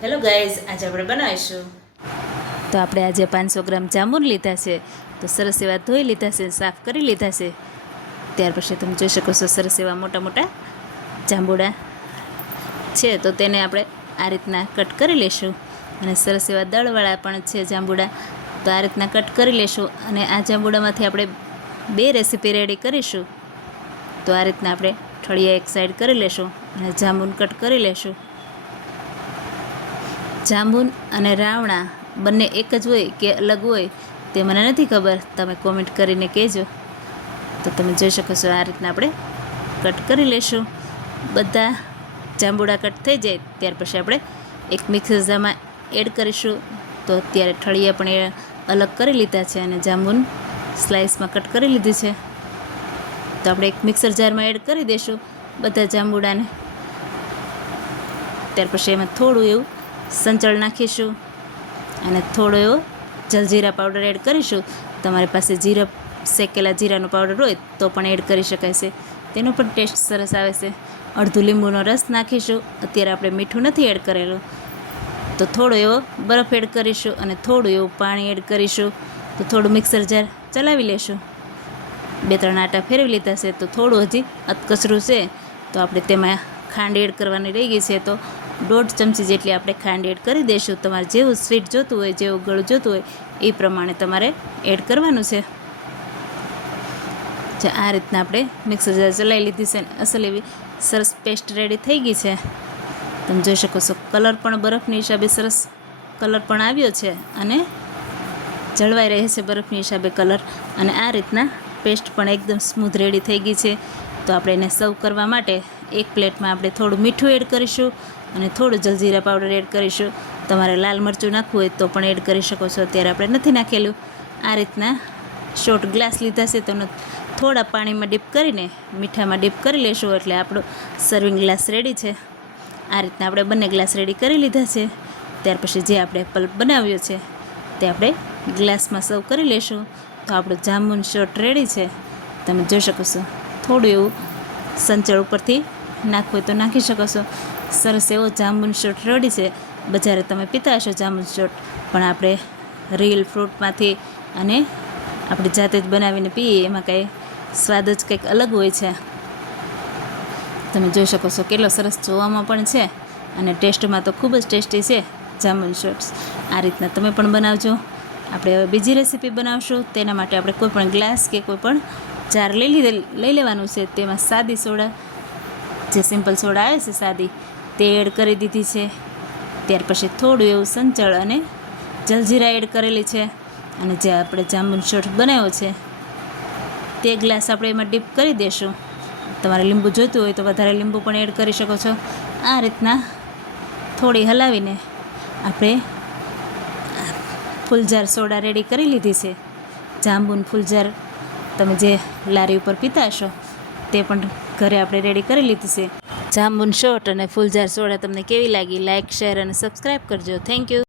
Hello guys, આજે આપણે બનાવીશું. તો આપણે આજે 500 ગ્રામ જાંબુન લીધા છે. તો સરસ એવા ધોઈ લીધા છે, સાફ કરી લીધા છે. ત્યાર પછી તમે જોઈ શકો છો સરસ એવા મોટા મોટા જાંબુડા છે. તો તેને આપણે આ રીતના કટ કરી લેશું. અને સરસ એવા દળવાળા પણ છે જાંબુડા, તો આ રીતના કટ કરી લેશું. અને આ જાંબુડામાંથી આપણે 2 રેસીપી રેડી કરીશું. તો આ રીતના આપણે ઠળિયા એક સાઈડ કરી લેશું અને જાંબુન કટ કરી લેશું. જાંબુન અને રાવણા બંને એક જ હોય કે અલગ હોય તે મને નથી ખબર, તમે કોમેન્ટ કરીને કહેજો. તો તમે જોઈ શકો છો આ રીતના આપણે કટ કરી લેશું. બધા જાંબુડા કટ થઈ જાય ત્યાર પછી આપણે એક મિક્સર જારમાં એડ કરીશું. તો અત્યારે ઠળિયા પણ એ અલગ કરી લીધા છે અને જાંબુન સ્લાઇસમાં કટ કરી લીધી છે. તો આપણે એક મિક્સર જારમાં એડ કરી દઈશું બધા જાંબુડાને. ત્યાર પછી એમાં થોડું એવું સંચળ નાખીશું અને થોડો એવો જલજીરા પાવડર એડ કરીશું. તમારી પાસે જીરા શેકેલા જીરાનો પાવડર હોય તો પણ એડ કરી શકાય છે, તેનો પણ ટેસ્ટ સરસ આવે છે. અડધું લીંબુનો રસ નાખીશું. અત્યારે આપણે મીઠું નથી એડ કરેલું, તો થોડો એવો બરફ એડ કરીશું અને થોડું એવું પાણી એડ કરીશું. તો થોડું મિક્સર જાર ચલાવી લેશું. 2-3 આટા ફેરવી લીધા છે. તો થોડું હજી અધકચરું છે, તો આપણે તેમાં ખાંડ એડ કરવાની રહી ગઈ છે. તો 1.5 ચમચી જેટલી આપણે ખાંડ એડ કરી દઈશું. તમારે જેવું સ્વીટ જોતું હોય, જેવું ગળું જોતું હોય એ પ્રમાણે તમારે એડ કરવાનું છે. આ રીતના આપણે મિક્સર જાર ચલાવી લીધી છે. અસલ એવી સરસ પેસ્ટ રેડી થઈ ગઈ છે. તમે જોઈ શકો છો કલર પણ બરફની હિસાબે સરસ કલર પણ આવ્યો છે અને જળવાઈ રહે છે બરફની હિસાબે કલર. અને આ રીતના પેસ્ટ પણ એકદમ સ્મૂથ રેડી થઈ ગઈ છે. તો આપણે એને સર્વ કરવા માટે એક પ્લેટમાં આપણે થોડું મીઠું એડ કરીશું અને થોડું જલજીરા પાવડર એડ કરીશું. તમારે લાલ મરચું નાખવું હોય તો પણ એડ કરી શકો છો. અત્યારે આપણે નથી નાખેલું. આ રીતના શોર્ટ ગ્લાસ લીધા છે, તો થોડા પાણીમાં ડીપ કરીને મીઠામાં ડીપ કરી લેશું એટલે આપણો સર્વિંગ ગ્લાસ રેડી છે. આ રીતના આપણે બંને ગ્લાસ રેડી કરી લીધા છે. ત્યાર પછી જે આપણે પલ્પ બનાવ્યો છે તે આપણે ગ્લાસમાં સર્વ કરી લેશું. તો આપણું જાંબુન શોર્ટ રેડી છે. તમે જોઈ શકો છો થોડું એવું સંચળ ઉપરથી નાખવું હોય તો નાખી શકો છો. સરસ એવો જાંબુન શોર્ટ રેડી છે. બજારે તમે પીતા હશો જાંબુન શોર્ટ, પણ આપણે રિયલ ફ્રૂટમાંથી અને આપણે જાતે જ બનાવીને પીએ એમાં કંઈ સ્વાદ જ કંઈક અલગ હોય છે. તમે જોઈ શકો છો કેટલો સરસ જોવામાં પણ છે અને ટેસ્ટમાં તો ખૂબ જ ટેસ્ટી છે જાંબુન શોર્ટ્સ. આ રીતના તમે પણ બનાવજો. આપણે હવે બીજી રેસીપી બનાવશું. તેના માટે આપણે કોઈ પણ ગ્લાસ કે કોઈ પણ જાર લઈ લેવાનું છે. તેમાં સાદી સોડા, જે સિમ્પલ સોડા આવે છે સાદી, તે એડ કરી દીધી છે. ત્યાર પછી થોડું એવું સંચળ અને જલજીરા એડ કરેલી છે. અને જે આપણે જાંબુન શોર્ટ બનાવ્યો છે તે ગ્લાસ આપણે એમાં ડીપ કરી દઈશું. તમારે લીંબુ જોઈતું હોય તો વધારે લીંબુ પણ એડ કરી શકો છો. આ રીતના થોડી હલાવીને આપણે ફૂલઝાર સોડા રેડી કરી લીધી છે. જાંબુન ફૂલઝાર તમે જે લારી ઉપર પીતા હશો તે પણ ઘરે આપણે રેડી કરી લીધી છે. જાંબુન શોર્ટ અને ફૂલઝાર સોડા તમને કેવી લાગી? લાઇક, શેર અને સબસ્ક્રાઈબ કરજો. Thank you.